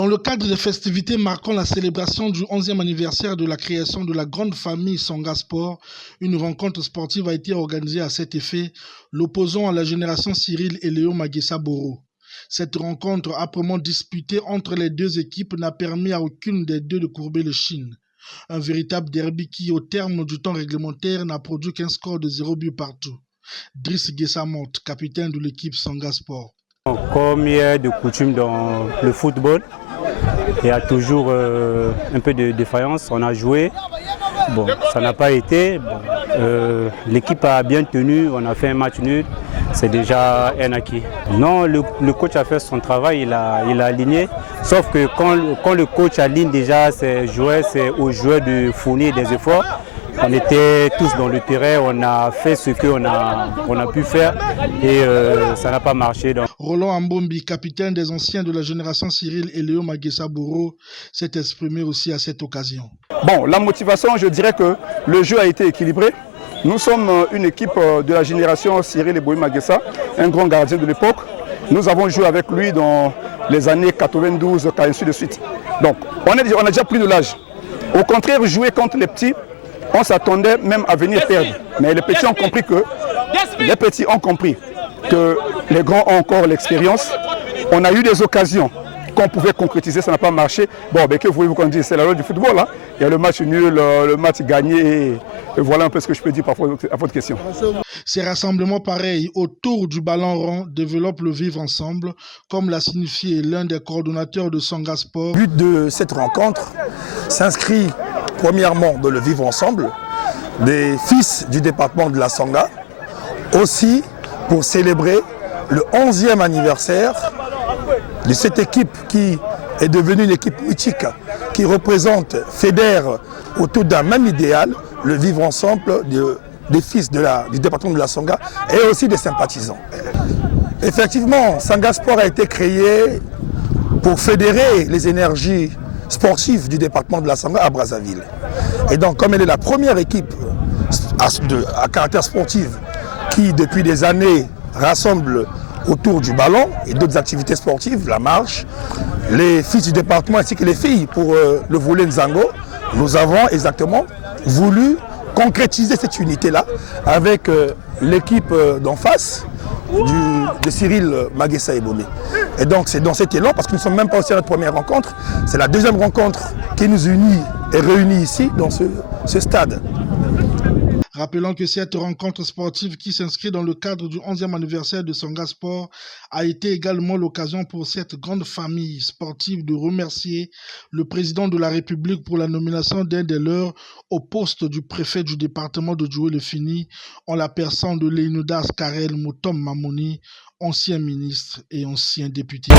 Dans le cadre des festivités marquant la célébration du 11e anniversaire de la création de la grande famille Sanga Sport, une rencontre sportive a été organisée à cet effet, l'opposant à la génération Cyril et Léo Maguessa Boro. Cette rencontre âprement disputée entre les deux équipes n'a permis à aucune des deux de courber le chine. Un véritable derby qui, au terme du temps réglementaire, n'a produit qu'un score de 0 but partout. Driss Guessamont, capitaine de l'équipe Sanga Sport. Comme il y a de coutume dans le football, il y a toujours un peu de défaillance. On a joué, bon, ça n'a pas été. Bon, l'équipe a bien tenu, on a fait un match nul, c'est déjà un acquis. Non, le coach a fait son travail, il a aligné. Sauf que quand le coach aligne déjà ses joueurs, c'est aux joueurs de fournir des efforts. On était tous dans le terrain, on a fait ce qu'on a pu faire et ça n'a pas marché. Donc. Roland Ambombi, capitaine des anciens de la génération Cyril et Léo Maguessa Boro, s'est exprimé aussi à cette occasion. Bon, la motivation, je dirais que le jeu a été équilibré. Nous sommes une équipe de la génération Cyril et Léo Maguessa, un grand gardien de l'époque. Nous avons joué avec lui dans les années 92, et ainsi de suite. Donc, on a déjà plus de l'âge. Au contraire, jouer contre les petits, on s'attendait même à venir perdre. Mais les petits ont compris que les grands ont encore l'expérience. On a eu des occasions qu'on pouvait concrétiser, ça n'a pas marché. Bon, ben, que voulez-vous qu'on dise? C'est la loi du football. Hein? Il y a le match nul, le match gagné. Et voilà un peu ce que je peux dire parfois à votre question. Ces rassemblements pareils autour du ballon rond développent le vivre ensemble, comme l'a signifié l'un des coordonnateurs de Sanga Sport. Le but de cette rencontre s'inscrit premièrement dans le vivre ensemble des fils du département de la Sanga, aussi pour célébrer le 11e anniversaire de cette équipe qui est devenue une équipe mythique, qui représente, fédère autour d'un même idéal, le vivre ensemble des fils du département de la Sanga et aussi des sympathisants. Effectivement, Sanga Sport a été créé pour fédérer les énergies sportive du département de la Sanga à Brazzaville. Et donc, comme elle est la première équipe à caractère sportif qui, depuis des années, rassemble autour du ballon et d'autres activités sportives, la marche, les fils du département ainsi que les filles pour le volley Nzango, nous avons exactement voulu concrétiser cette unité-là avec l'équipe d'en face de Cyril Maguessa Ebomé. Et donc c'est dans cet élan, parce que nous ne sommes même pas aussi à notre première rencontre, c'est la deuxième rencontre qui nous unit et réunit ici, dans ce stade. Rappelons que cette rencontre sportive qui s'inscrit dans le cadre du 11e anniversaire de Sanga Sport a été également l'occasion pour cette grande famille sportive de remercier le président de la République pour la nomination d'un des leurs au poste du préfet du département de Djoué-le-Fini en la personne de Leonidas Karel Moutom Mamouni, ancien ministre et ancien député.